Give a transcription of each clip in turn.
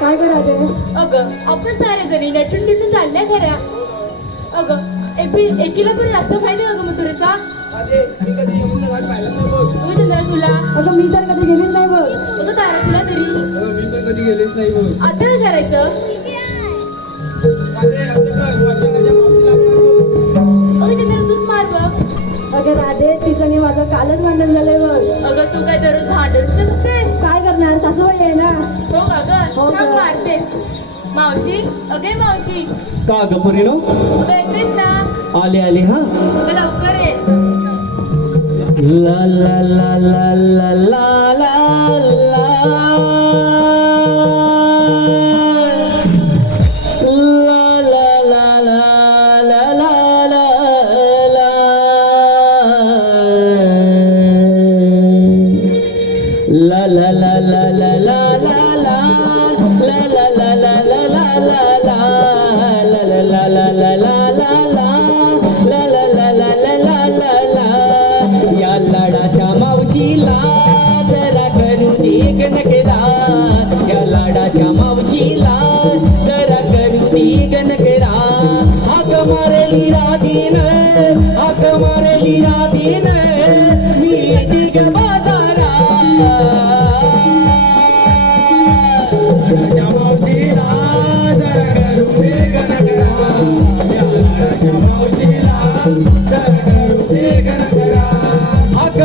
काय करायचे? अगं आपण सारे जणी नटून टिटून चालल्या खऱ्या. अगं एकीला पण जास्त फायदा अगं मथुरेचा. तुम्ही चंद्रा तुला? अगं मी तर कधी गेलीच नाही बघ. अगं तारा तुला तरी? मी पण कधी गेलेच नाही बघ. आता काय करायचं? अगं चंद्रा तूच मार बघ. अगं राधे तिचं माझं कालच भांडण झालंय बघ. अगं तू काय दररोज भांडणच असते? काय करणार सासूबाई आहे ना. हो का गं? हो थांब गं. मारते. मावशी अगे मावशी का ग पोरीनो? अगं येतेस ना? आले आले हा. अगं लवकर ये. ला ला ला ला ला ला ला ला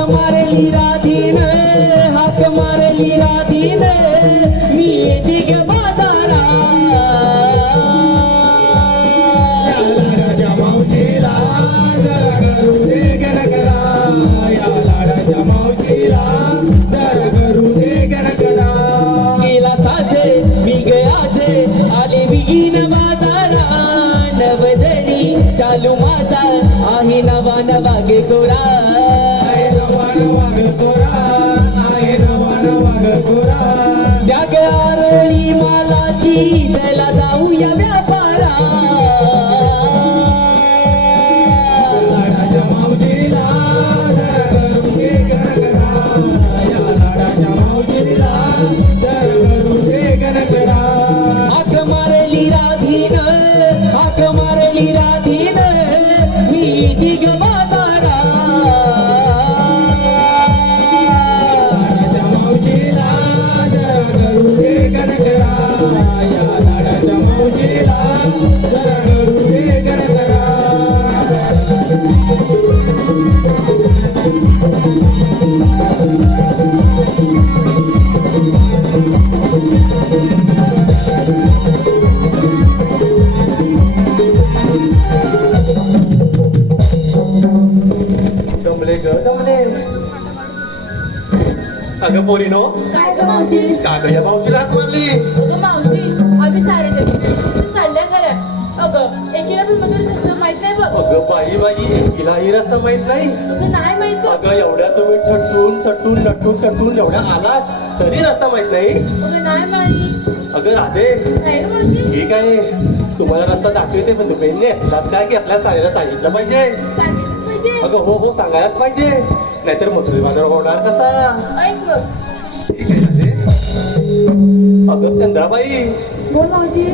मारेली राधीन हाक मारेली राधीन मी दिग बाजारा राजा मावशीला जरा करू दे गणकरा राजा मावशीला जरा करू दे गणकरा हाक मारेली राधीन हाक मारेली राधीन मी दिग बाजारा चालू माझा आहे नवा नवा गे गोरा त्या गारळी मालाची त्याला जाऊया व्यापारा लाडाच्या मावशीला हाक मारली राधीन हाक मारली राधीन मी दिग बाजारा लाडाच्या मावशीला जरा करू दे गणकरा या लाडाच्या मावशीला जरा करू दे गणकरा जमले ग जमले. अगं पोरीनो काय गं मावशी? का ग या मावशीला हाक मारली? अगं मावशी आम्ही सारे जणी नटून चालल्या खऱ्या. अगं एकीला पण मथुरेचं माहित नाही बघ. अगं बाई बाई हिला ही रस्ता माहित नाही. अगं नाही माहित बघ. अगं एवढ्या तुम्ही ठटून ठटून नटून टटून एवढ्या आलात तरी रस्ता माहित नाही. अगं नाही माहित. अगं राधे नाही गं मावशी. ठीक आहे तुम्हाला रस्ता दाखवते पण तुम्ही नेसलात काय की आपल्या साऱ्याला सांगितलं पाहिजे. सांगितलं पाहिजे. अगं हो हो सांगायलाच पाहिजे नाहीतर मथुरे बाजार होणार कसा. ऐक बघ. ठीक आहे राधे. अगं चंद्राबाई बोल मावशी.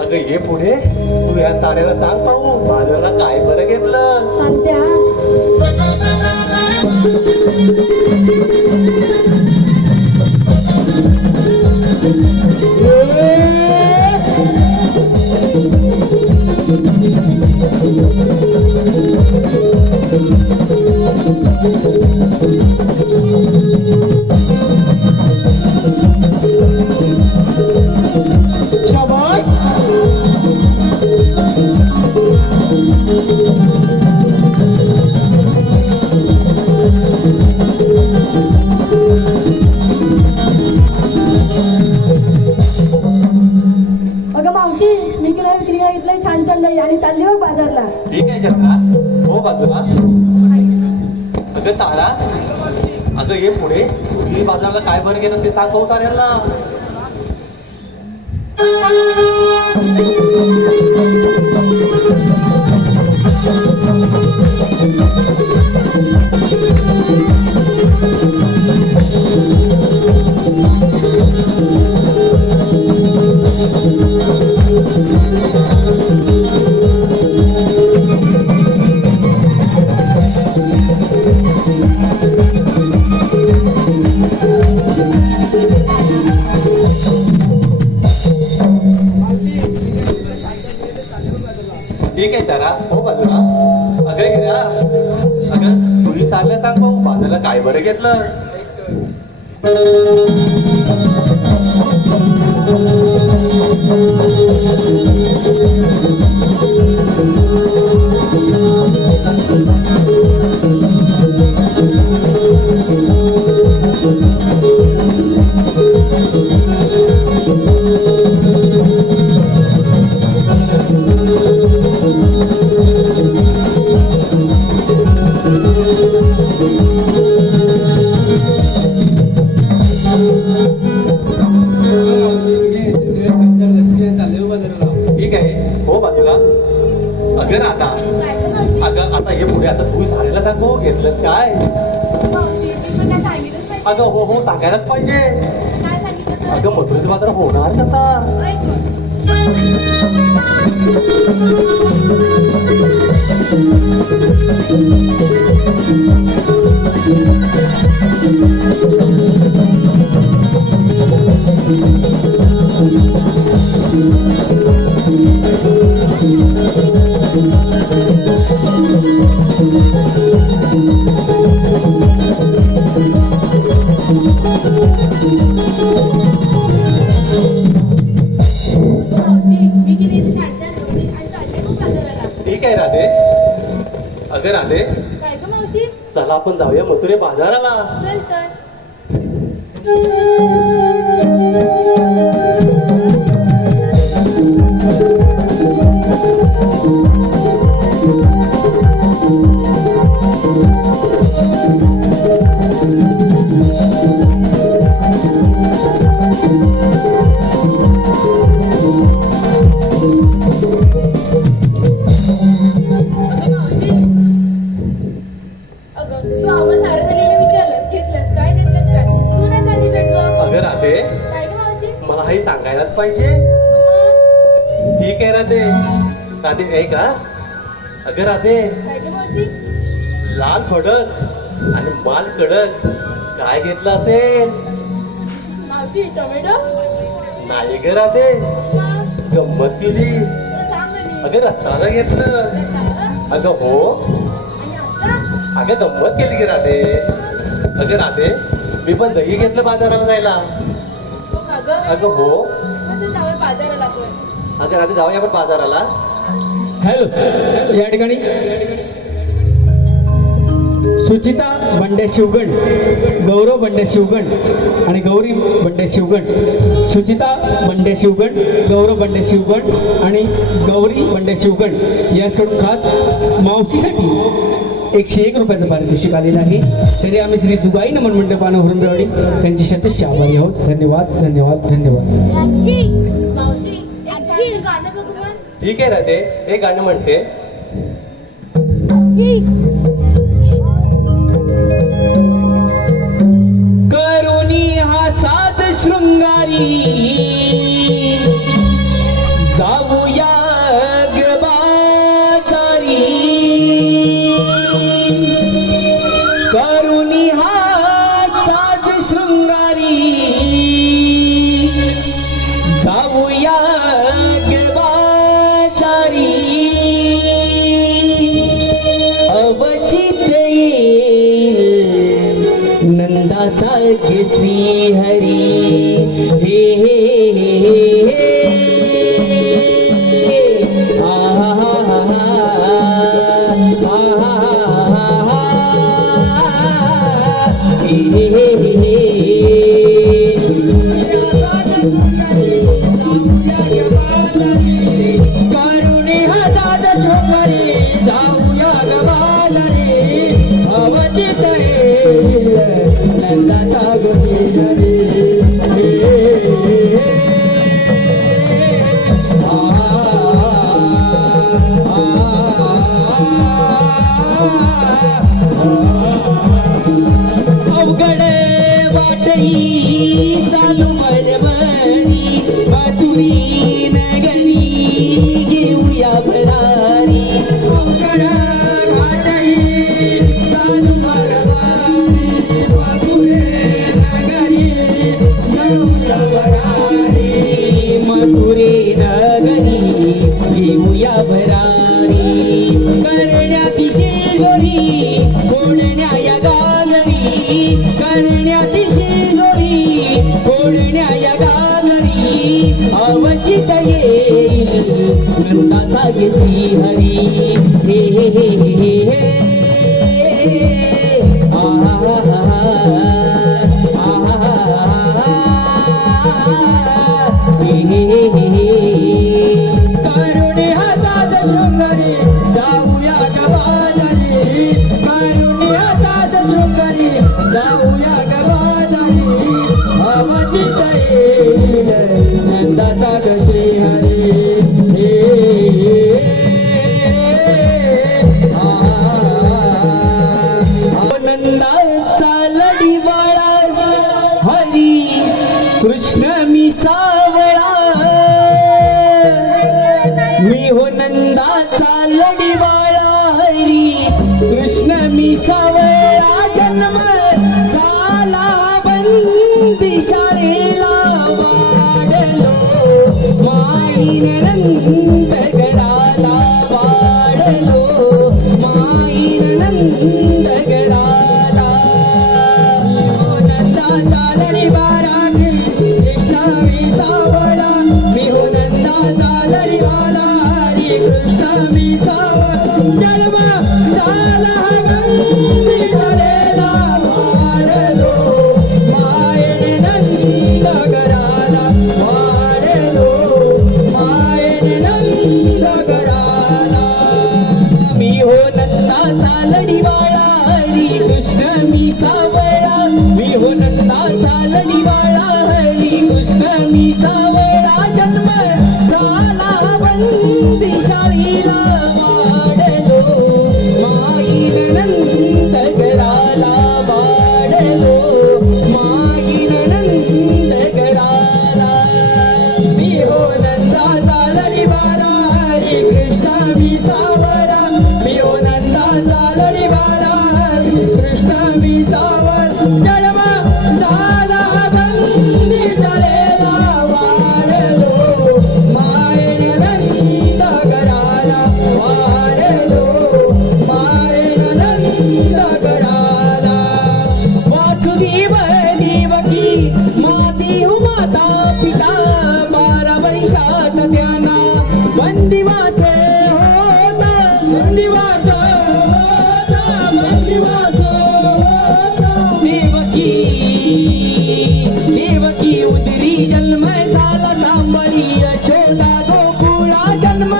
अगं ये पुढे तू या साड्याला सांग पाहू बाजारला काय बरं घेतलं. सांगते हा. विक्रीला घेतलंय छान छान दही आणि चालली हो बाजारला. ठीक आहे चंद्रा, हो बाजूला. अगं तारा, अगं ये पुढे. तुम्ही बाजाराला काय बरं गेलं ते सांग भाऊ साऱ्यांना. ठीक आहे तारा, हो बाजूला. अगं गिरा, अगं तुम्ही सांगल्या सांग भाऊ बाजाराला काय बरं घेतलं. ठीक आहे, हो बाजूला. अगं राधा, काय गं मावशी? अगं आता ये पुढे. आता तुम्ही साऱ्याला सांग भाऊ घेतलंस काय. मावशी, मी पण काय सांगितलंच नाही. अगं हो हो टाकायलाच पाहिजे. काय सांगितलं तर? अगं मथुरेचा बाजार होणार कसा. ऐक मग. मावशी, मी किती छान छान डोंगरी आणि चालले मग बाजाराला. ठीक आहे राधे. अगं राधे, काय गं मावशी? चला आपण जाऊया मथुरे बाजाराला. चल तर. अगं मावशी, अगं तू आम्हा साऱ्या जणींना विचारलं घेतलंस काय घेतलंस काय, तू नाही सांगितलं गं. अगं राधे, काय गं मावशी? मला हे सांगायलाच पाहिजे. अगं ठीक आहे राधे. राधे ऐक हा. अगं राधे, मग काय गं मावशी? लाल भडक आणि माल कडक काय घेतलं असेल. मावशी टोमॅटो? नाही ग राधे, मग गंमत केली. तुला सांग म्हणे. अगं रत्नाला घेतलं. रताळं? अगं हो, आणि आता? अगं गंमत केली ग राधे. अगं राधे, मी पण दही घेतलं बाजाराला जायला. हो का गं? अगं हो. मग चल जाऊया बाजाराला आपण. अगं राधे जाऊया आपण बाजाराला. हॅलो, या ठिकाणी सुचिता बंड्या शिवगण, गौरव बंड्या शिवगण आणि गौरी बंड्या शिवगण. सुचिता बंड्या शिवगण, गौरव बंड्या शिवगण आणि गौरी बंड्या शिवगण याचकडून खास मावशीसाठी 101 रुपयाचं पारितोषिक आलेलं आहे. तरी आम्ही श्री जुगाई नमन मंडपानं हुरुंबेवाडी त्यांची शतश आभारी आहोत. धन्यवाद धन्यवाद धन्यवाद. मावशी एक छानसं गाणं बघू मग. ठीक आहे राधे, हे गाणं म्हणते. करुणी हा साज शृंगारी जाऊया ग बाजारी. करुणी हा साज शृंगारी जाऊया ग बाजारी. अवचित येईल नंदाचा घे श्री हरी. हे हे हे हे हे करुणी हातात छोकरी जाऊया गवालरी अवचित येईल नंदाचा गोरी अवघड वाटई चालू मरमरी मथुरी नगरी घेऊया भरारी अवघड वाटई चालू मरमरी मथुरे नगरी घेऊया भरारी मथुरे नगरी घेऊया भरारी करण्याची शेजारी कोणण्या या गागरी करण्याची शेजारी कोणण्या या गागरी अवचित येईल नंदाचा गे श्रीहरी हे हे हे हे हे करुणे हातात शृंगारी जाऊया गवाजरी करुणे हातात शृंगारी जाऊया गवाजरी अवचित येईल नंदाचा ग श्रीहरी नंदाचा लढीवाळा हरी कृष्ण मी सावळा मी हो नंदाचा लढीवाळा हरी कृष्ण मी सावळा जन्म झाला बंदी शाळेला वाढलो माईन नंद घराला वाढलो माईन नंद घराला नंदाचा लढीवाळा कृष्ण मी सावळा मी हो नंदाचा लढीवाळा हरी कृष्ण मी सावळा जन्म झाला बंदी शाळेला वाढलो माईन नंद घराला वाढलो माईन नंद घराला मी हो नंदाचा लढीवाळा हरी कृष्ण मी सावळा मी हो नंदाचा लढीवाळा हरी कृष्ण मी सावळा जन्म झाला बंदी शाळेला वाढलो माईन नंद घराला वाढलो माईन नंद घराला मी हो नंदाचा लढीवाळा हरी कृष्ण मी सावळा मी हो नंदाचा लढीवाळा हरी कृष्ण मी सावळा जन्म झाला बंदी शाळेला वाढलो माईन नंद घराला वाढलो माईन नंद घराला वासुदेव देवकी माती हो माता पिता 12 वर्षात त्यांना बंदिवास होता बंदिवास होता बंदिवास होता देवकी उदरी जन्म झाला सांबरी यशोदा गोकुळा जन्म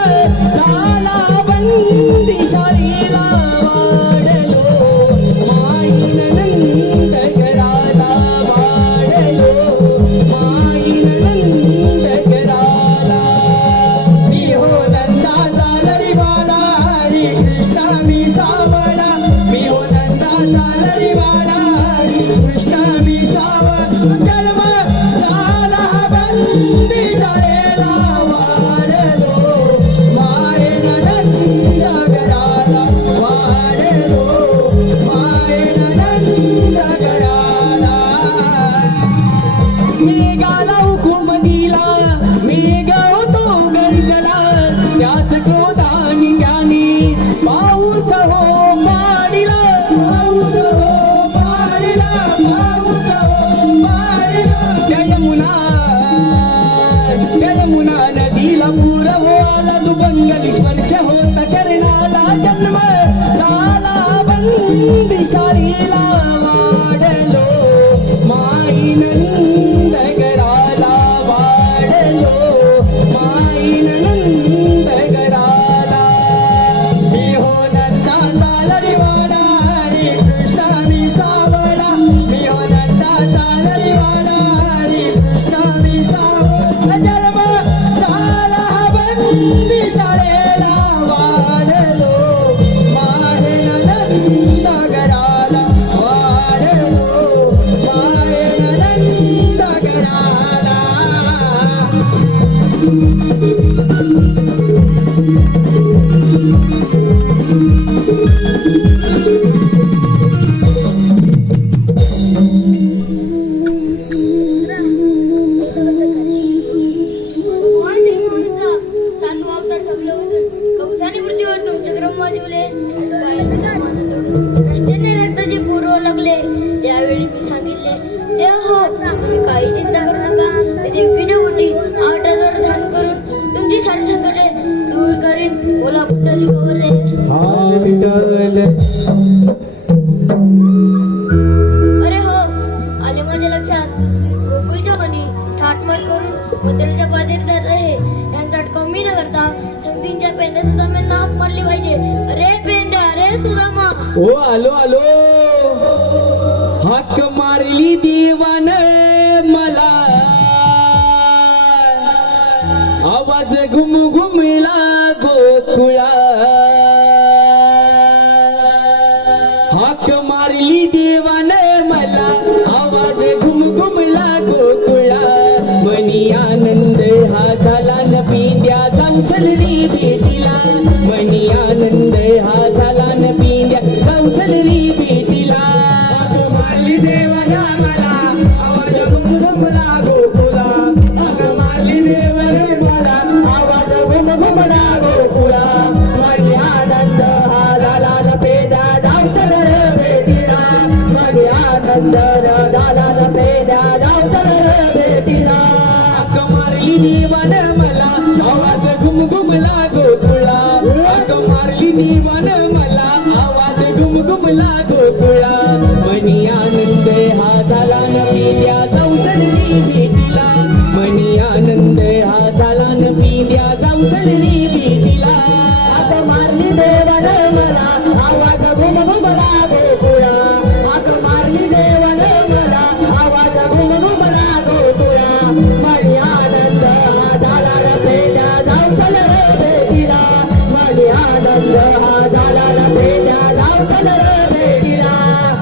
झाला बंदी शाळेला वाढलो माईन नंद घराला वाढलो माईन नंद घराला मी हो नंदाचा लढीवाळा हरी कृष्ण मी सावळा मी हो नंदाचा लढीवाळा हरी कृष्ण मी सावळा जन्म झाला बंदी शाळेला वाढलो माईन नंद घराला वाढलो माईन नंद घराला मेघाला हुकूम दिला मेघ होतो गरजला त्याच क्रोधानी त्याने पाऊस हो पाडिला पाऊस हो पाडिला पाऊस हो पाडिला त्या यमुना नदीला पूर हो आला दुबंग स्पर्श होत चरणाला जन्म झाला बंदी शाळेला वाढलो माईन नंद घराला वाढलो माईन नंद घराला नंदी शाळेला वाढलो माहेर नंदगराला वाढलो माहेर नंदगराला रस्त्याने रक्ताचे पूर्व लागले यावेळी मी सांगितले देव हो तुम्ही काही चिंता करू नका देवीने मोठी 8,000 धारण करून तुमची सारी संकटे दूर करीन बोला कुठली खबर दे हाल विठ्ठल अरे हो आले माझ्या लक्षात गोकुळच्या मनी थाटमाट करून मंदिराच्या पादरीत धरत आहे यांचा कमी न करता संगतींच्या पेंड्या सुद्धा मी नाक मारली पाहिजे अरे पेंड्या अरे सुदामा ओ आलो आलो हाक मारली देवान मला आवाज घुम घुमला गोकुळा हाक मारली देवान मला आवाज घुम घुमला गोकुळा मनी आनंद हा झाला न पिंड्या जाऊसलरी भेटीला मनी आनंद हा झाला न पिंड्या जाऊसलरी भेटीला हाक मारली देवाना मला आवाज घुमघुमला गोकुळा हाक मारली देवाने मला आवाज घुमघुमला गोकुळा माझी आनंद हा झाला न पेदा जाऊसर भेटीला माझी आनंद झाला न पेदा जाऊसर भेटीला हाक मारली देवान मला आवाज घुमघुमला गोकुळा हाक मारली देवान मला आवाज घुमघुमला गोकुळा मनी आनंद हा झाला न पिंड्या जाऊसलरी भेटीला मनी आनंद हा झाला न पिंड्या जाऊसलरी भेटीला हाक मारली देवाने मला आवाज घुमघुमला गोकुळा हाक मारली देवाने मला आवाज घुमघुमला गोकुळा माझी आनंद हा झाला न पेजा जाऊसर भेटीला माझी आनंद हा झाला न पेजा जाऊसर भेटीला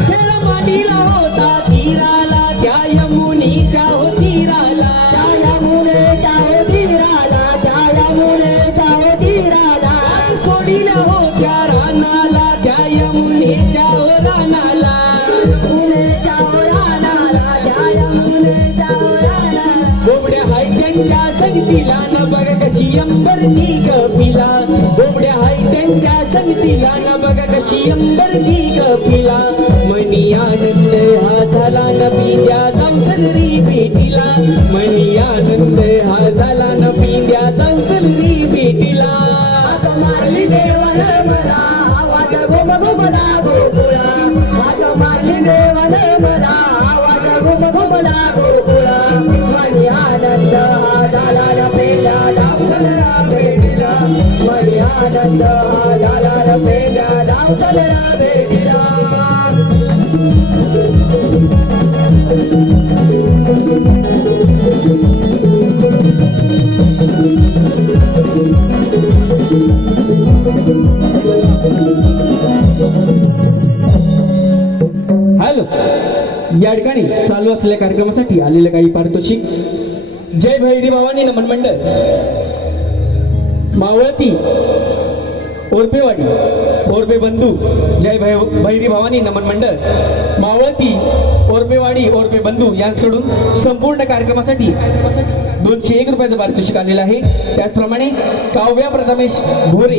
खेळ मांडीला होता तीराला त्या यमुनीच्या हो तीराला त्या यमुनेच्या तीराला त्या यमुनेच्या तीराला सोडील्या होत्या रानाला त्या यमुनेच्या हो रानाला यमुनेच्या रानाला त्या यमुनेच्या रानाला बोबड्या हाय त्यांच्या संगतीला न बघ कशी अंबरती गपिला बोबड्या हाय त्यांच्या संगतीला न बघ कशी अंबरती गपिला मनी आनंद हा झाला न पिंड्या जाऊसलरी भेटीला मनी आनंद हा झाला न पिंड्या जाऊसलरी भेटीला हाक मारली देवाने मला आवाज घुमघुमला गोकुळा हाक मारली देवाने मला आवाज घुमघुमला गोकुळा माझी आनंद हा झाला न पेला जाऊसलरा भेटीला माझी आनंद हा झाला न पेला जाऊसलरा भेटीला हॅलो या ठिकाणी चालू असलेल्या कार्यक्रमासाठी आलेलं काही पारितोषिक जय भैरी भवानी नमन मंडळ मावळती ओरपेवाडी ओरपे बंधू जय भैरी भवानी नमन मंडळ मावळती ओरपेवाडी ओरपे बंधू यांच्याकडून संपूर्ण कार्यक्रमासाठी 201 रुपयाचं पारितोषिक आलेलं आहे. त्याचप्रमाणे काव्या प्रथमेश भोरे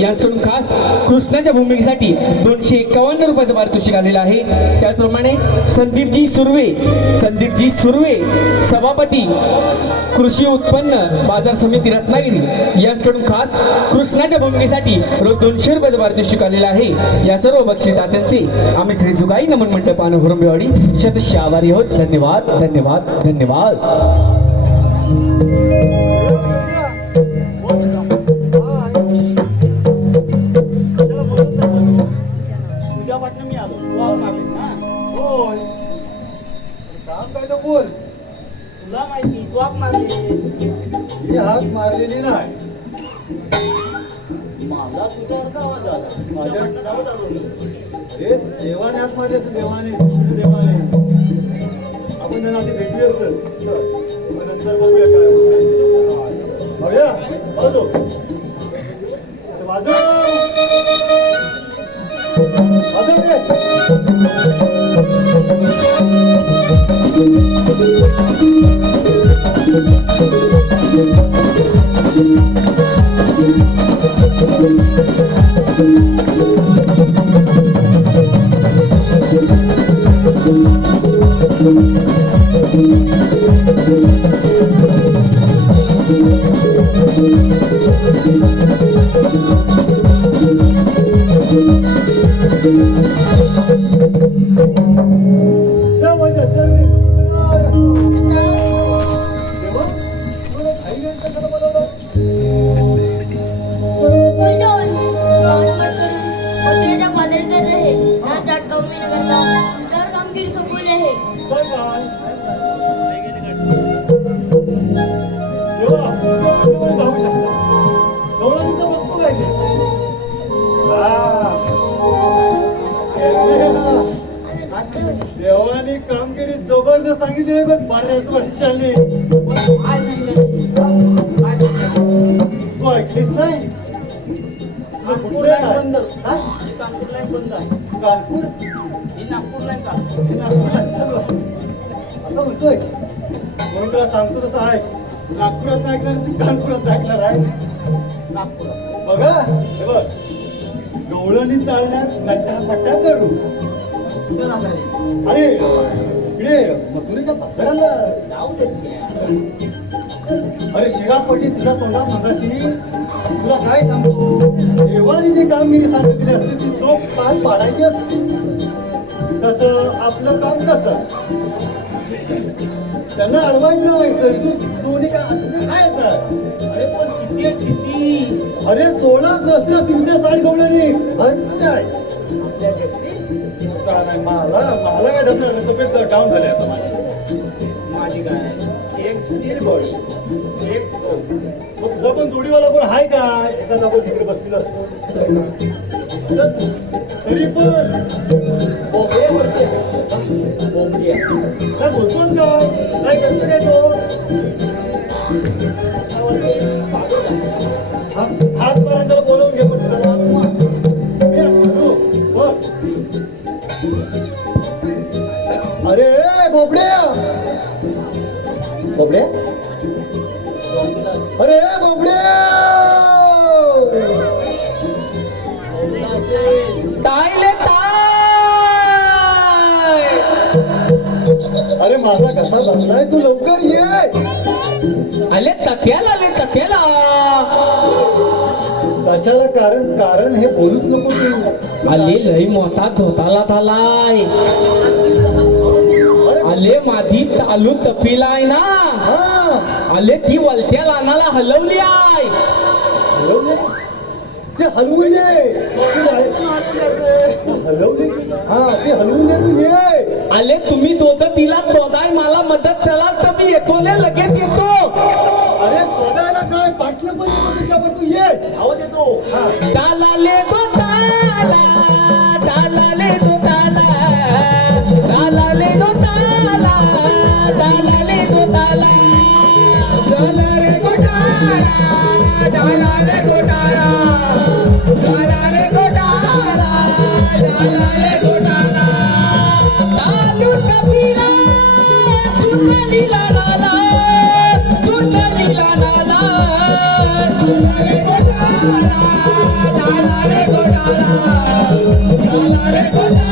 यांच्याकडून खास कृष्णाच्या भूमिकेसाठी 251 रुपयाचं पारितोषिक आलेलं आहे. त्याचप्रमाणे संदीपजी सुर्वे सभापती कृषी उत्पन्न बाजार समिती रत्नागिरी यांच्याकडून खास कृष्णाच्या भूमिकेसाठी रोज 200 रुपयाचं पारितोषिक आलेलं आहे. या सर्व बक्षीसदात्यांचे आम्ही श्री जुगाई नमन मंडप हुरंबेवाडी शतशः आभारी आहोत. धन्यवाद धन्यवाद धन्यवाद. उद्यापासून मी आलो तू आला मागे. होय काम काय तर बोल तुला माहिती तू हाक मारली. मी हाक मारलेली नाही. मला तुझ्यावर का आवाज आला? माझ्या आवाज आलो मी. हे देवाने हाक मारली असेल, देवाने आपण त्यांना आधी भेटली असेल. मग नंतर बघूया काय होतं. बघूया वाजव वाजव वाजव रे. बुलटोन कामकाज करून मंदिराच्या पादरीदार आहे यांचा अटकाव मी न करता तुमच्यावर कामगिरी सोपवली आहे. देवानी कामगिरी जबरदस्त सांगितली पण बऱ्याच वर्षांनी तू ऐकलीस नाही. कानपूर असं म्हणतोय म्हणून तुला सांगतो तसं आहे. नागपुरात ऐकलं तू कानपुरात ऐकणार आहे. नागपुरात बघा हे बघ डोळ्यांनी चालण्यात गड्डा पट्टा करू. अरे इकडे मथुरेच्या बाजाराला जाऊ देत. अरे शिरापट्टी तुझ्या तोंडात मगाशी तुला काय सांगतो. देवाने जी कामगिरी सांगितली असते ती चोख पार पाडायची असते. तसं आपलं काम कसं त्यांना अडवायचं व्हायचं. तू दोन्ही काय असं काय येतात. अरे पण किती अरे 16 सहस्त्र 360 गवळणी मला काय धरलं तब्येत डाऊन झाली आता माझी काय एक स्टील बॉडी एक मग तुझा पण जोडीवाला पण आहे का. एका जागो तिकडे बसलेला तरी पण काय बोलतोस काय करतो काय तो हातपर्यंत बोलवून घे पण अरे बोबड्या बोबड्या अरे बोबड्या ताईले अरे माझा कसा बसलाय तू लवकर ये. आले तप्याला कशाला कारण हे बोलूच नको तू. आले लई मोठा धोताला झालाय. आले मादी तालू तपिलाय ना. आले ती वलत्या लानाला हलवली आहे. ते हलवून दे हलवली हा ते हलवून दे तू ये. आले तुम्ही दोघं तिला तोदाय मला मदत करा तर मी येतो लगेच येतो. अरे शोधायला काय पाटलं पण त्याच्यावर तू ये आवाज येतो. तालाले दो ताला तालाले दो ताला तालाले दो ताला तालाले दो ताला ताला रे गोटाळा ताला रे गोटाळा ताला रे गोटाळा ताला रे गोटाळा तालू कपिला सुंदरीला लाला सुंदरीला लाला ताला रे गोटाळा ताला रे गोटाळा ताला रे गोटाळा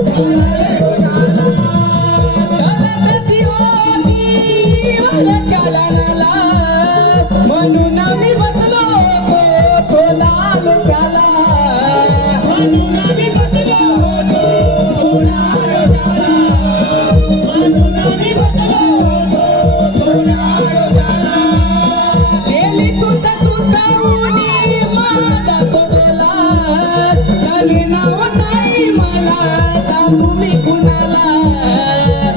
ताला रे गोटाळा म्हणून मी बदलो तो लाल त्याला म्हणून मी बदलो तो लाल त्याला म्हणून मी बदलो तो लाल त्याला गेली तुझा उनी माझा बदला झाली नाव नाही मला तुम्ही कुणाला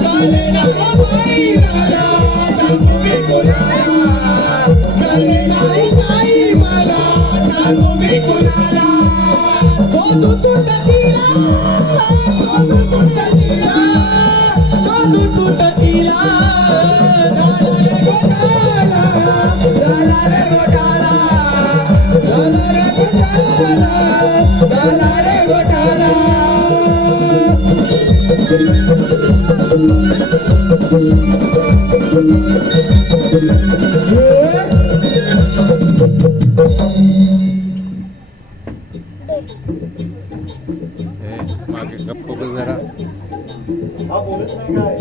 झाले नाव नाही मला मागे गप्प बस जरा. हा बोलत नाही काय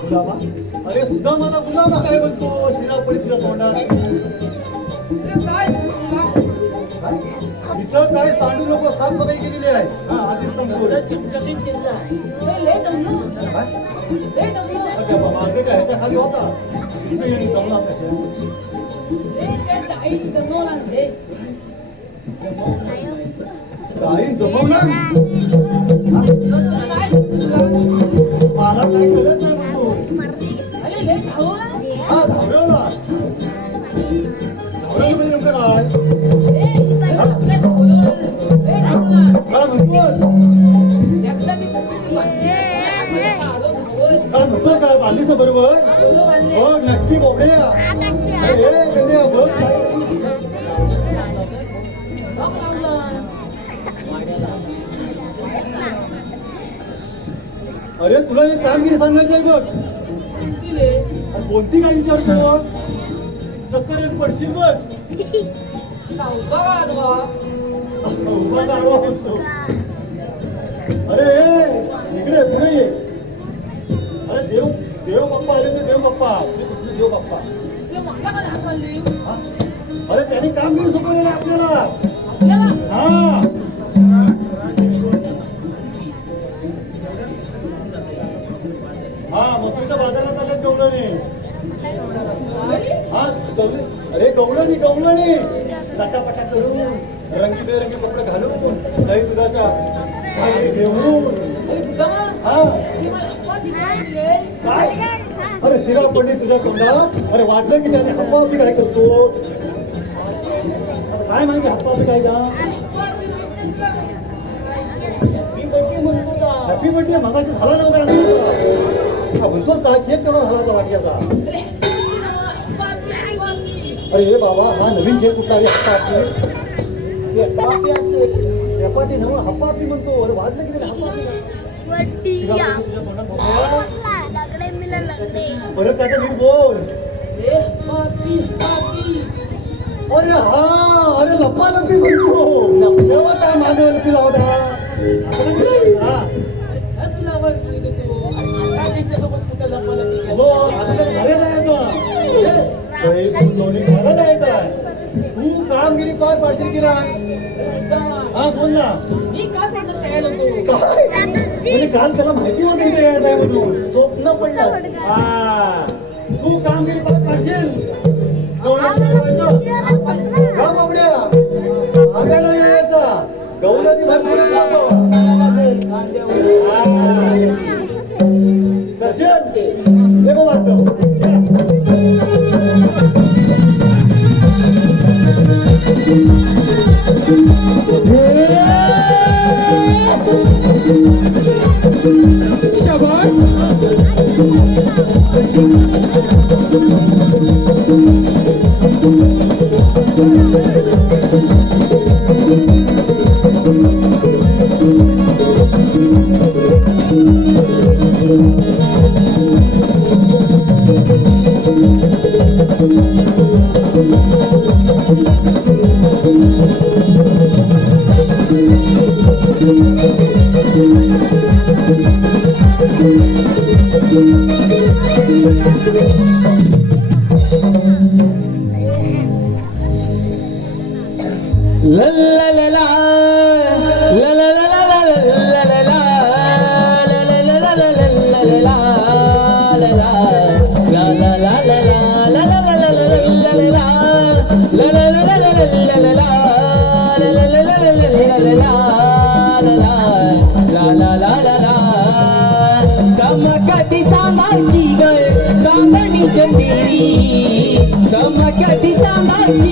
गुलाबा अरे सुद्धा मला गुलाबा काय म्हणतो शिरा पडी तुझ्या तोंडात इथं काय सांडू नको साफसफाई केलेली आहे हा आधीच सांगतो मागे काय ह्याच्या खाली होता इथे येऊन जमला कशा गाडी जमवणार मला काय कळत नाही म्हणतो हा धावला म्हणजे नेमकं काय काय म्हणतो काय बांधलीचं बरोबर हो नक्की बोबडे अरे तुला एक कामगिरी सांगायची आहे बघ आणि कोणती काय विचारतो चक्कर एक पडशील बघ उभा गाडवा म्हणतो. अरे इकडे पुढे ये अरे देव देव बाप्पा आले ते देव बाप्पा श्रीकृष्ण देव बाप्पा हा? अरे त्यांनी कामगिरी सोपवलेलं आपल्याला हा हा मग तुमच्या बाजारात आले गवळणी हा अरे गवळणी चटापटा करून रंगीबेरंगी कपडे घालून दही दुधाच्या घेऊन हा काय अरे शिरा पडली तुझ्या तोंडात अरे वाटलं की त्याने हप्पावती काय करतो आता काय माहिती हप्पावती काय का हॅपी बर्थडे मगाशी झाला नव्हता म्हणतोच का केक तेवढा झाला होता वाटल्याचा अरे हे बाबा हा नवीन केक कुठला आहे हप्पापी असेल रेपाटी नव हप्पापी म्हणतो अरे वाजलं की नाही हप्पापी परत त्याचा नीट बोल अरे हा अरे लप्पा लप्पी म्हणतो तेव्हा काय माझ्या लपी लावता तू कामगिरी पार पाडशील की नाही हा बोल ना म्हणजे काल त्याला माहिती होती म्हणून स्वप्न पडलं हा तू कामगिरी पार पाडशील का बाबड्या आगायला यायचा गौलानी भरपूर दर्शन हे बघ वाटतं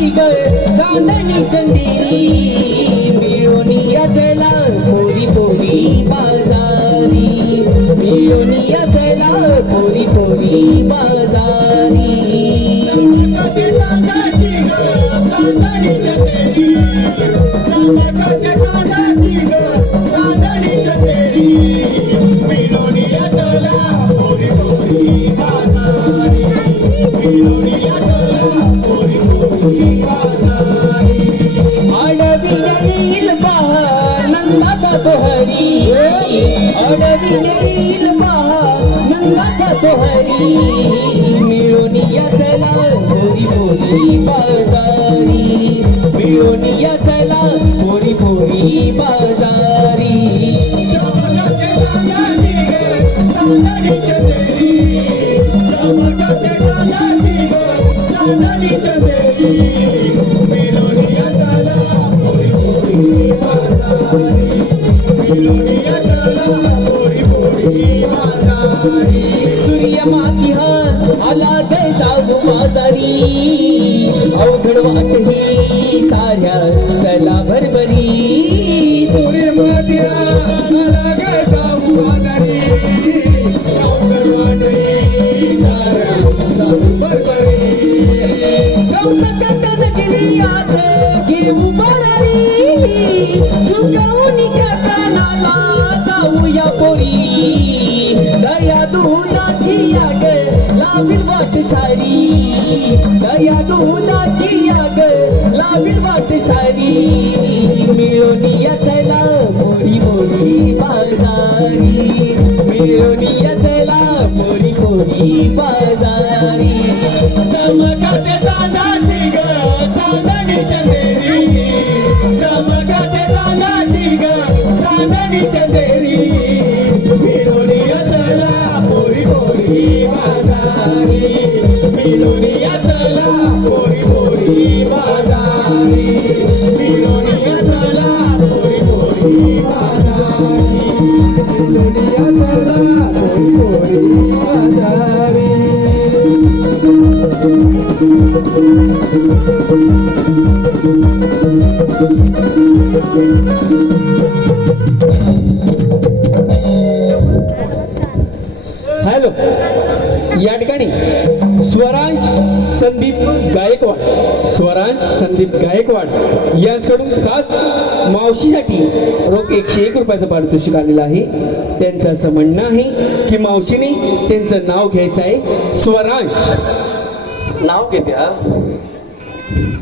चांदणी चंदेरी मिळून याचला पोरी पोरी बाजारी मिळून याचला पोरी पोरी बाजारी अडविनेरील बहार नंदाचा तो हरी अडविनेरील बहार नंदाचा तो हरी मिळून याचला पोरी पोरी बाजारी मिळून याचला पोरी पोरी बाजारी सूर्य माती आला गे जाऊ बाजारी अवघड वाट ही साऱ्या चला भरभरी सूर्य माती आला गे जाऊ बाजारी अवघड वाट ही साऱ्या चला भरभरी गवताच्या गिरियात घेऊ बरारी चुकावून घ्या कानाला जाऊया पोरी दया दुनाची याग लावील वाट सारी दया दुनाची याग लावील वाट सारी मिळून याचला पोरी पोरी बाजारी मिळून याचला पोरी पोरी बाजारी चमकाचे तानाची ग चांदणी चंदेरी चमकाचे तानाची ग चांदणी चंदेरी मिळून याचला पोरी पोरी बाजारी मिळून याचला पोरी पोरी बाजारी मिळून याचला पोरी पोरी बाजारी मिळून याचला पोरी पोरी बाजारी हॅलो, या ठिकाणी स्वरांश संदीप गायकवाड संदीप गायकवाड यांच्याकडून खास मावशीसाठी रोख 101 रुपयाचं पारितोषिक आलेलं आहे. त्यांचं असं म्हणणं आहे की मावशीने त्यांचं नाव घ्यायचं आहे स्वरांश. नाव घेत्या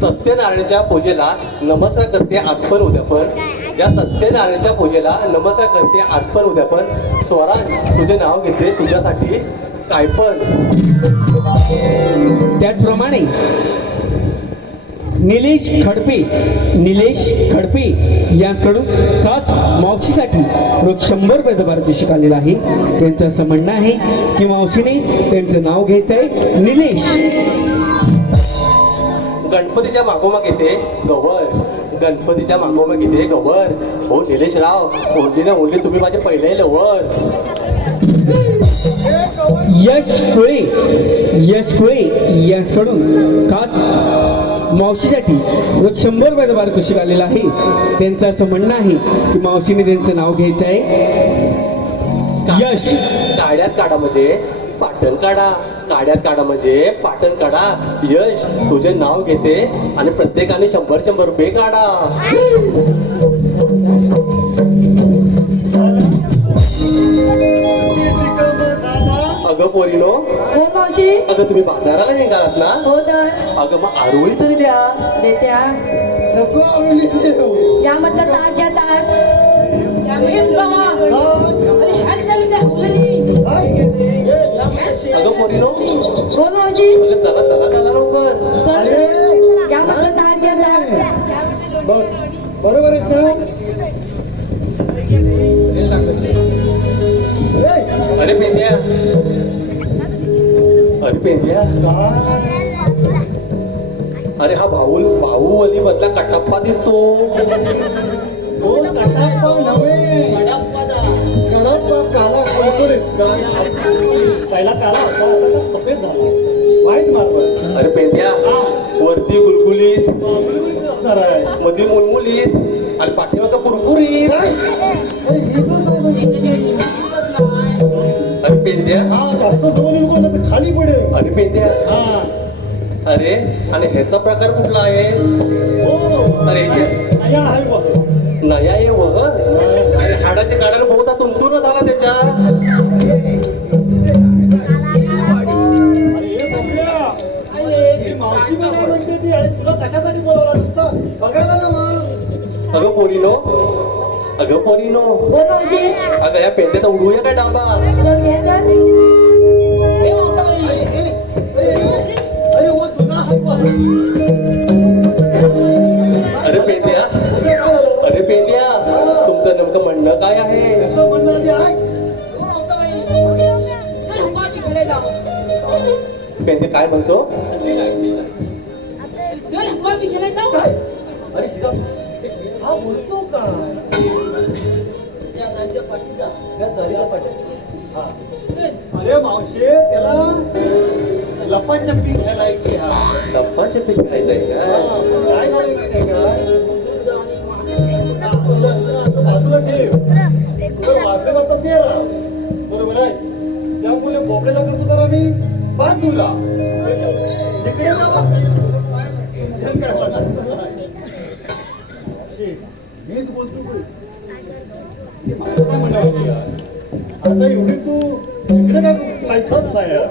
सत्यनारायणच्या पूजेला नमस्कार करते आज पण उद्या पण. या सत्यनारायणच्या पूजेला नमस्कार करते आज पण उद्या पण. स्वरांश तुझे नाव घेते तुझ्यासाठी काय पण. त्याचप्रमाणे निलेश खडपे यांच्याकडून खास मावशीसाठी रोज 100 रुपयाचं पारितोषिक आलेलं आहे. त्यांचं असं म्हणणं आहे की मावशीने त्यांचं नाव घ्यायचं आहे निलेश. गणपतीच्या मागोमाग येते गवर गणपतीच्या मागोमाग येते गवर. हो निलेशराव, ओढली ना ओढली तुम्ही माझे पहिले लवर. यश कुळे यांच्याकडून खास मावशीसाठी रोज 100 रुपयाचं पारितोषिक आलेलं आहे. त्यांचं असं म्हणणं आहे की मावशीने त्यांचं नाव घ्यायचं आहे यश. काड्यात काढा म्हणजे पाटण काढा काड्यात काढा म्हणजे पाटण काढा. यश तुझे नाव घेते आणि प्रत्येकाने 100 रुपये काढा. अगं पोरीनो, हो मावशी. अगं तुम्ही बाजाराला निघालात ना. हो तर अगं मग आरोळी तरी द्या. देत्या यामधलं ताक घ्या ताक. अगं पोरीनो, हो मावशी. अगं चला चला चला लवकर. यामधलं ताक घ्या ताक. बरोबर आहे सर. अरे पेंद्या, अरे पेंद्या, अरे हा बाहुबली मधला कटप्पा दिसतो. तो कटाप्पा नव्हे, कडप्पा काला कुरकुरीत. पहिला काळा होता, आता तो सफेद झाला. White marble. अरे पेंद्या, वरती गुलगुलीत, गुलगुलीत असणार आहे. मध्ये मुलमुलीत आणि पाठीमागं कुरकुरीत. अरे पेंद्या, हा जास्त जवळ नको ना, तर खाली पडेल. अरे पेंद्या, हा अरे आणि ह्याचा प्रकार कुठला आहे? हो अरे ह्याच्या- नया आहे बघ. नया ये वह अरे हाडाचे काढायला बहुता तुंतून झाला त्याच्या. अरे हे बघूया. ही मावशी मला म्हणते ती आणि तुला कशासाठी बोलावला नुसतं बघायला ना मग. अगं पोरीनो, अगं पोरीनो, हो मावशी अगं या पेंद्याचा उडवूया काय डांबा? चल घे तर. अरे वो जुना आहे बघ. अरे पेंद्या, अरे पेंद्या, तुमचं नेमकं म्हणणं काय आहे? त्याचं म्हणणं आधी आहे. पेंद्या काय म्हणतो? अरे शिवा, हा बोलतो का? हा. अरे मावशे त्याला लपाछपी खेळायची हा. लप्पाचे पीक खायचंय हा, का? पण काय झालं माहितीये का? बाजूला ठेव. तर वाजले आपण 13. बरोबर आहे. त्यामुळे बोबड्याला करतो तर आम्ही बाजूला तिकडे जावा. जण काय होणार? मीच बोलतो बोल. मला काय म्हणावं यार? आता एवढी तू इकडे काय लायकत नाही यार.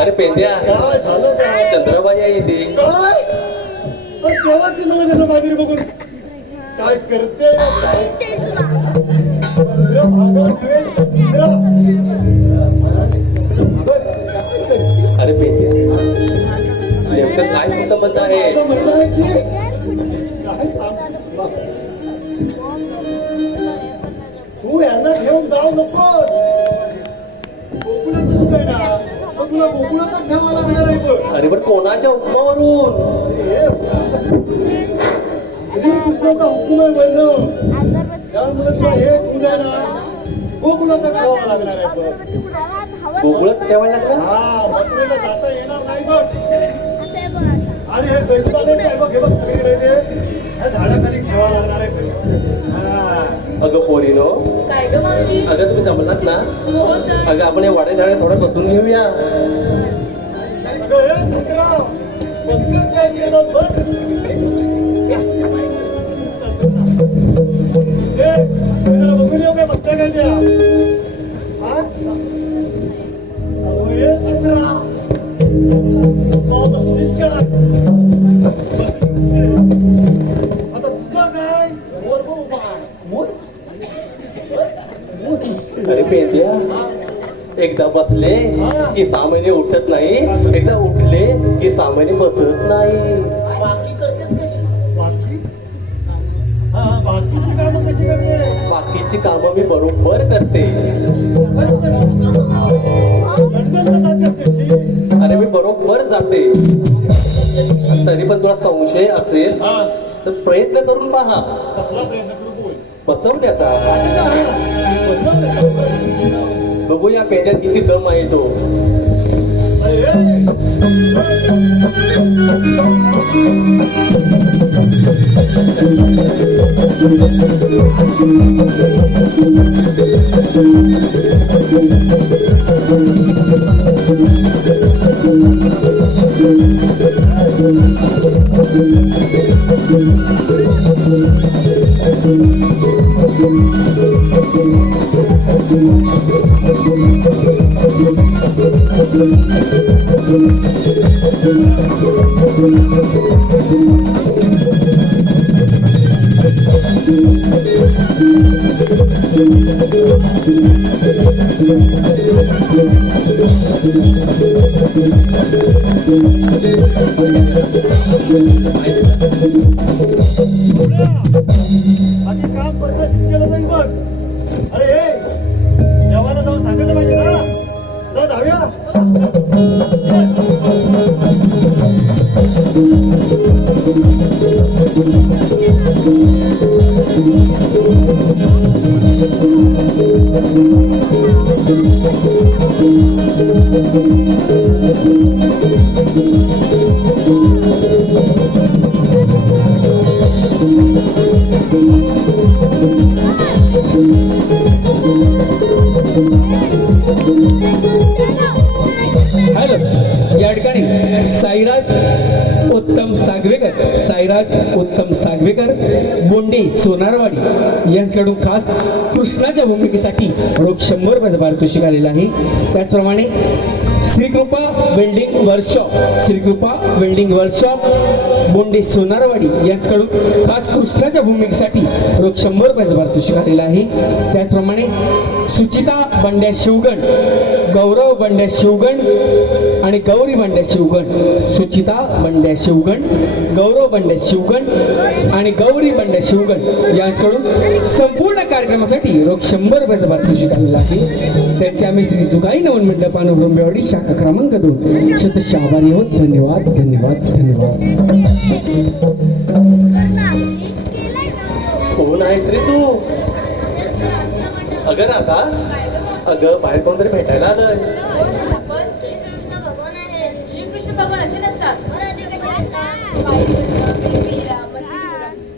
अरे पेंद्या, काय झालं काय? चंद्रबाई आहे इथे. काय? पण तेव्हा ती मला त्याला बाजरी बघून काय करते अरे भागा अरे पेंद्या, नेमकं काय तुमचं मत आहे? असं म्हणणं आहे की काय सांग तू यांना घेऊन जाऊ नकोस. गोकुळात तू काय ना मग तुला गोकुळातच ठेवावं लागणार आहे बघ. अरे पण कोणाच्या हुकमावरून? श्रीकृष्णाचा हुकूम आहे म्हणणं. त्यामुळे तुला हे दूध आहे ना गोकुळातच ठेवावं लागणार आहे बघ. गोकुळात ठेवायला लागला? हा मथुरेला जाता येणार नाही बघ. आणि हे स्वयंपाक आहे बघ हे बघ सगळीकडे ते ह्या झाडाखाली ठेवावं लागणार आहे हा. अगं पोरीनो, काय ग मावशी अगं तुम्ही जमलात ना? हो तर. अगं आपण या वाड्या झाडे थोडं बसून घेऊया. अगं हे छत्राव, पटकन काय केलं बस. ए, जरा बघून येऊ काय बघता काय त्या? हा? अहो, हे छत्राव. अहो, बसलीस काय? आता तुझा काय? मोर बघ उभा आहे. मोर? अरे पेंद्या, एकदा बसले की 6 महिने उठत नाही, एकदा उठले की 6 महिने बसत नाही. बाकी करतेस कशी? बाकी? हा, बाकीची कामं कशी करते? बाकीची कामं मी बरोबर करते. लंडनला जातेस कशी? अरे मी बरोबर जाते. तरी पण तुला संशय असेल हा, तर प्रयत्न करून पहा कसला प्रयत्न करू बोल. बसवण्याचा. बाकी काय आहे? बदलाव त्याच्यावर. बघूया पेंद्यात किती दम आहे तो. अरे, बाकी काम पद्धतशीर केलं जाईल बघ. अरे हे, जेवायला जाऊन सांगायला पाहिजे ना. जा जाऊया. हॅलो, या ठिकाणी खांडेकर बोंडे सोनारवाडी यांच्याकडून खास कृष्णाच्या भूमिकेसाठी रोख 100 रुपयाचा पारितोषिक आलेला आहे. त्याचप्रमाणे श्रीकृपा वेल्डिंग वर्कशॉप बोंडे सोनारवाडी यांच्याकडून खास कृष्णाच्या भूमिकेसाठी रोख 100 रुपयाचा पारितोषिक आलेला आहे. त्याचप्रमाणे सुचिता बंड्या शिवगण, गौरव बंड्या शिवगण आणि गौरी बंड्या शिवगण, सुचिता बंड्या शिवगण, गौरव बंड्या शिवगण आणि गौरी बंड्या शिवगण यांच्याकडून संपूर्ण कार्यक्रमासाठी रोख 100 रुपयाचा पारितोषिक आलेला आहे. त्यांचे आम्ही श्री जुगाई नवन मंडप ब्रह्मेवाडी शाखा क्रमांक 2 शतश आभारी आहोत. धन्यवाद धन्यवाद धन्यवाद. कोण आहेस रे तू? अगं राधा, अगं बाहेर कोणतरी भेटायला आलंय. श्रीकृष्ण भगवान आहे. श्रीकृष्ण भगवान असे नसतात.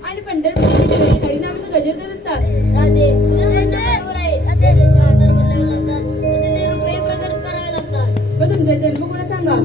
आणि पंढरपूरची हरिनामाचं गजर करत असतात. राधे, तुझं म्हणणं बरोबर आहे. त्याच्या हातात बदलावे लागतात. त्याचे ते रूपही प्रकट करावे लागतात. मग तुमचा जन्म कोणा सांगा.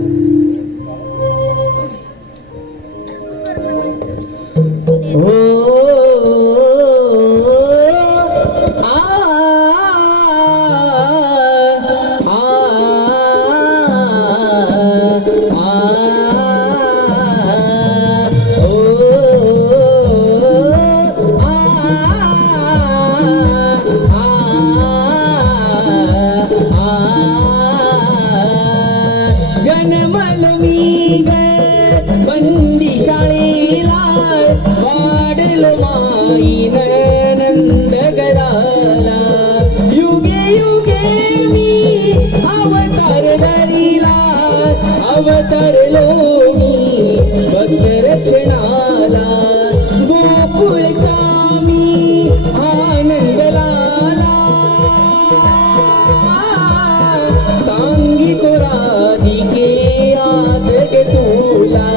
जन्मलो मी बंदी शाळेला, वाढलो माईन नंद गराला. युगे युगे मी अवतार धरिला, अवतरलो मी भक्त रक्षणाला. गोकुळचा मी आनंद लाला, सांगितो राधिके आज गे तुला.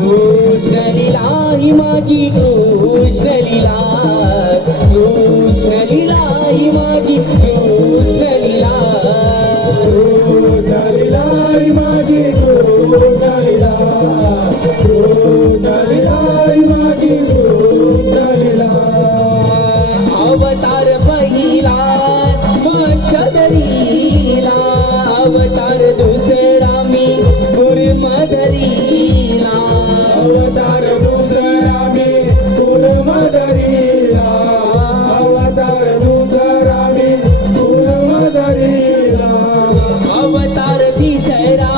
कृष्ण लीला ही माझी कृष्ण लीला, कृष्ण लीला ही माझी कृष्ण लीला. कृष्ण लीला ही माझी कृष्ण लीला, कृष्ण लीला ही माझी कृष्ण लीला. अवतार पहिला मच्छधरीला, अवतार दुसरा मी कुर्मधरीला. अवतार दुसरा मी कुर्मधरीला, अवतार दुसरा मी कुर्मधरीला. अवतार तिसरा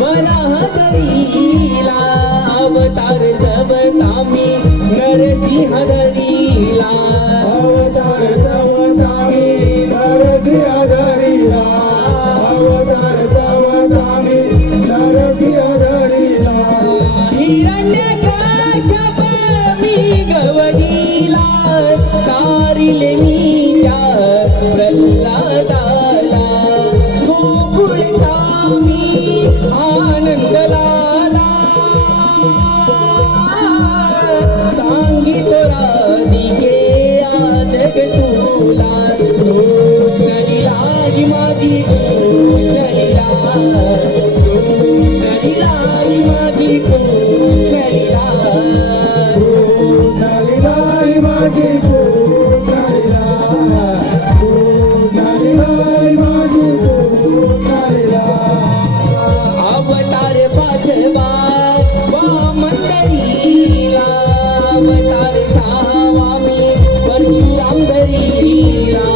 वराहधरीला, अवतार चौथा मी नरसिंह धरीला. अवतार चौथा मी नरसिंह धरीला, अवतार चौथा मी नरसिंह धरीला. हिरण्यकश्यप मी गवळीला, तारिले मी त्या प्रल्हादाला. गोकुळचा मी आनंद लाला, सांगितो राधिके आज गे तुला. कृष्ण लीला ही माझी कृष्ण लीला, कृष्ण लीला ही माझी कृष्ण लीला. कृष्ण लीला ही माझी कृष्ण लीला, कृष्ण लीला ही माझी कृष्ण लीला. अवतार पाचवा वामनधरीला, अवतार सहावा मी परशुराम धरीला.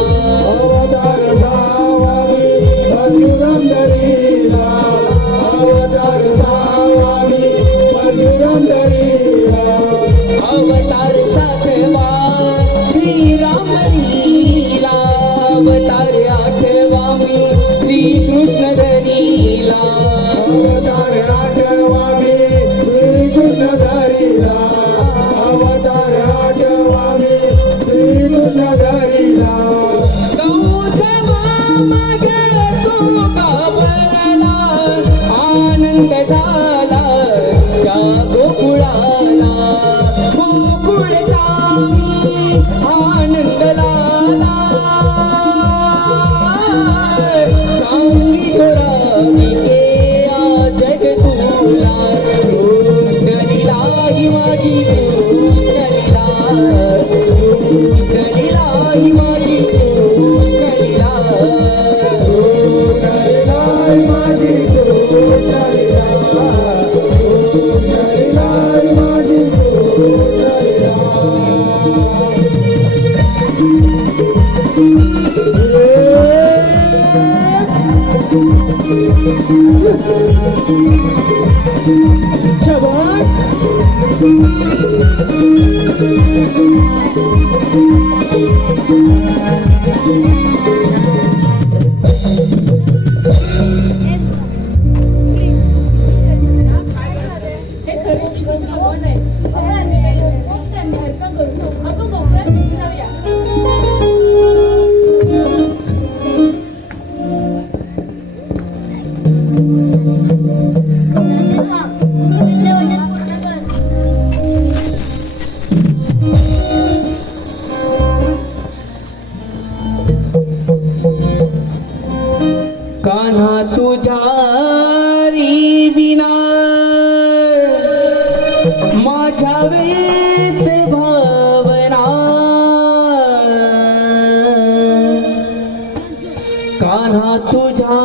अवतार सहावा मी परशुराम धरीला, अवतार सहावा मी परशुराम धरीला. अवतार सातवा श्रीराम धरीला, अवतार आठवा मी श्रीकृष्ण धरीला. अवतार आठवा मी श्रीकृष्ण धरीला, अवतार आठवा मी श्रीकृष्ण धरीला. शाबास. हे खरं श्रीकृष्ण कोण आहे? बाहेर आम्ही गेलो. मग त्यांनी हरकत करू. आपण गोकुळात घेऊन जाऊया. नंदनराव, दिलेले वचन पूर्ण कर. कान्हा तुझ्या विना माझ्या वेच भावना, कान्हा तुझ्या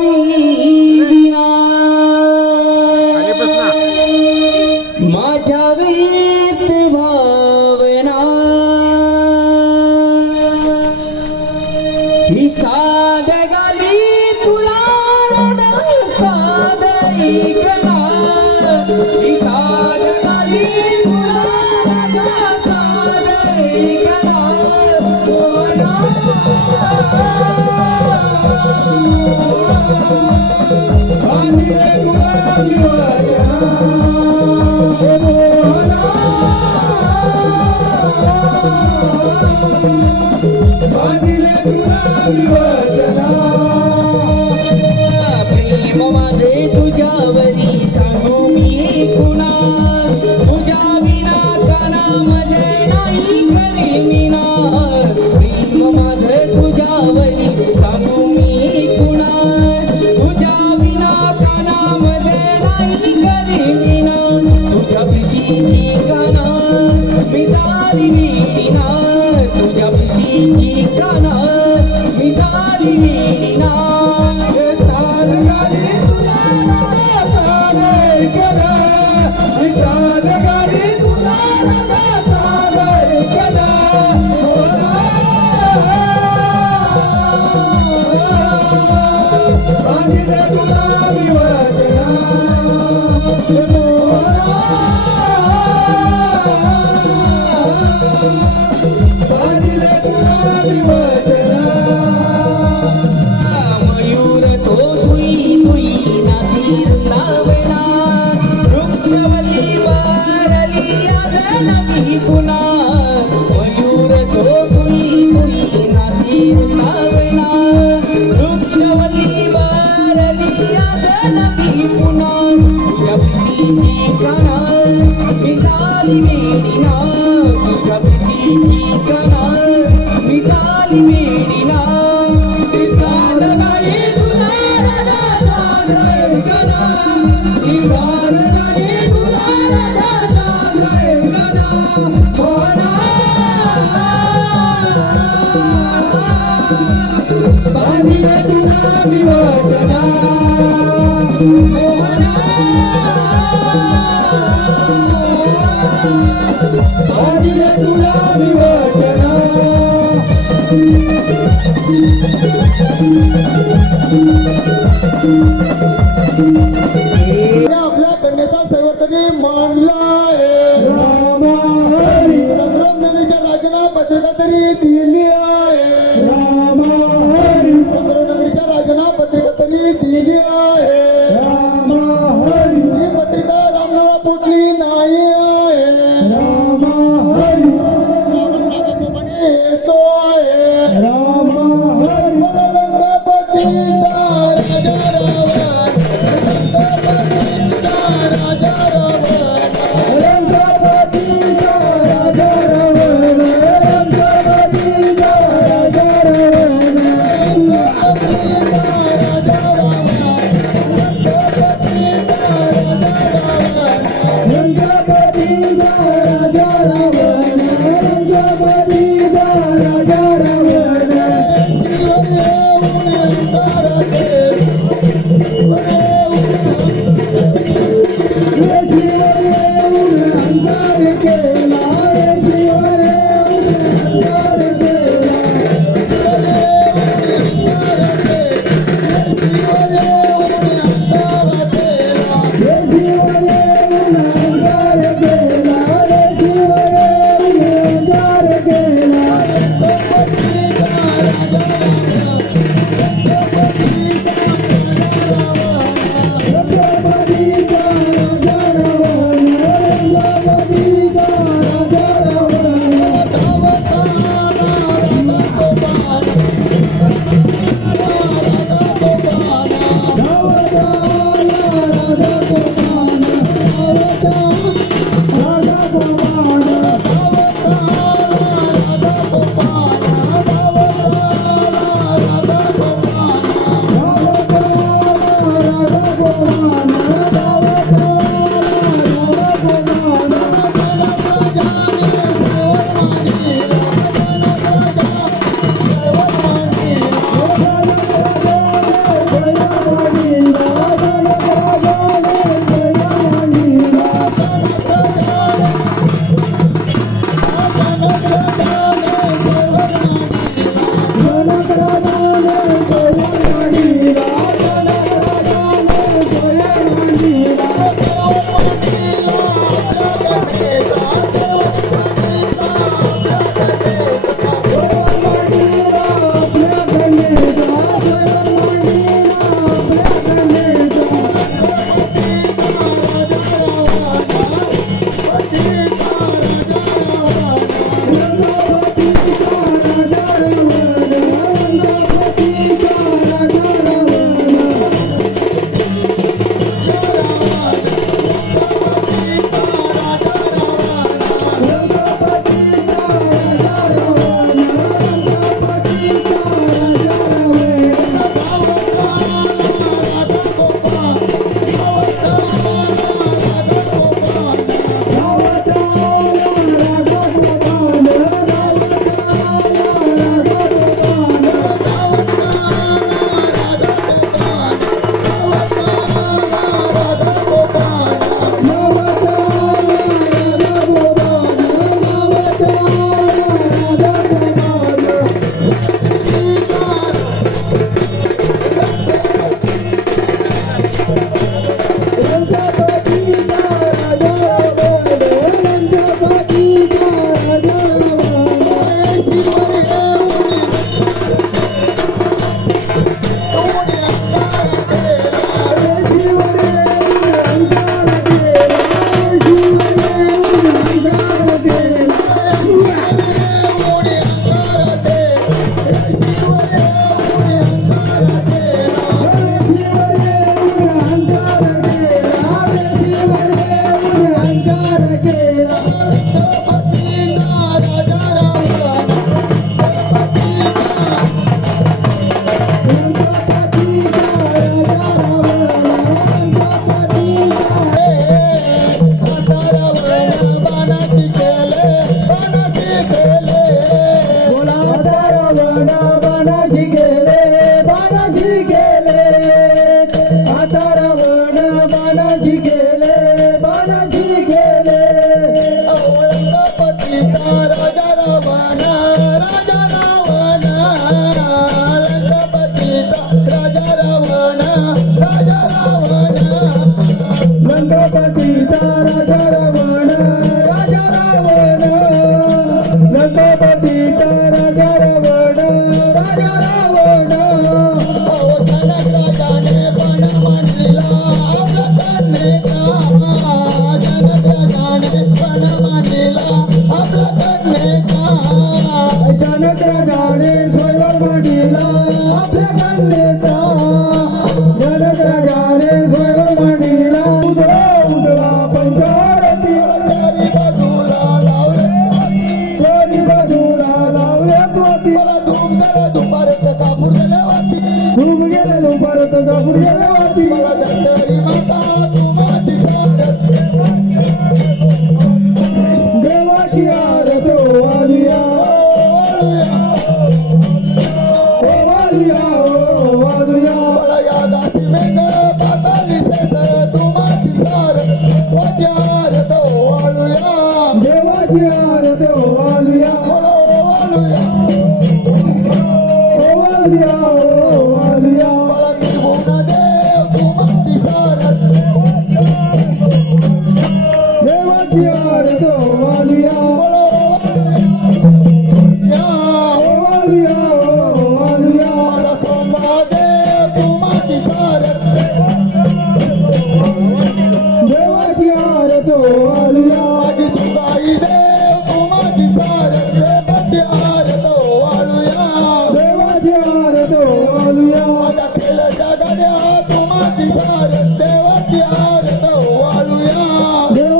विना माझ्या वेच भावना, ही साध गाली तुला साध ऐकला, ही साध गाली तुला साध ऐकला. प्रेम माझे तुझ्यावरी सांगू मी कुणा, तुझ्या विना कानामध्ये नाही खरी मीना. प्रेम माझे तुझ्यावरी सांगू मी कुणा, तुझ्या विना कानामध्ये नाही खरी मीना. तुझ्या प्रीतीची काना मी दारी मीना, तुझ्या प्रीतीची काना मी दारी मीना. मयूर तो तुई तुई नाती वृंदावना, वृक्षवल्ली वारली आगनाती पुन्हा. मयूर तो तुई तुई नाती वृंदावना, वृक्षवल्ली वारली आगनाती पुन्हा. तुझ्या प्रीतीची काना मी दारी मेडीना, तुझ्या प्रीतीची काना मी दारी मेडीना. आपल्या कन्याचा सर्वतरी मानला आहे. संग्राम नगरीच्या राजाला पत्रिका तरी दिली आहे. संग्राम नगरीच्या राजाला पत्रिका तरी दिली आहे. ही पत्रिका रामला पोचली नाही आहे. रामाप्रमाणे येतो आहे. गणपतीचा राजा Yeah. देवाची आरत वाळूया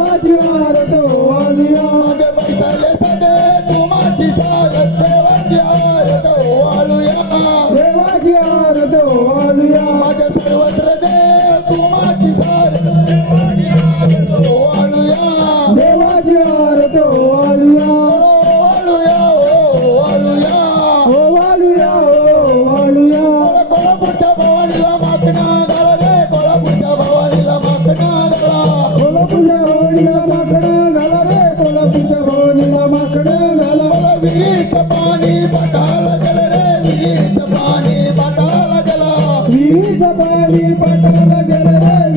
पाणी पटाला गेलं रे विहिरीचं पाणी पटाला गेलं विहिरीचं पाणी पटाला गेलं रे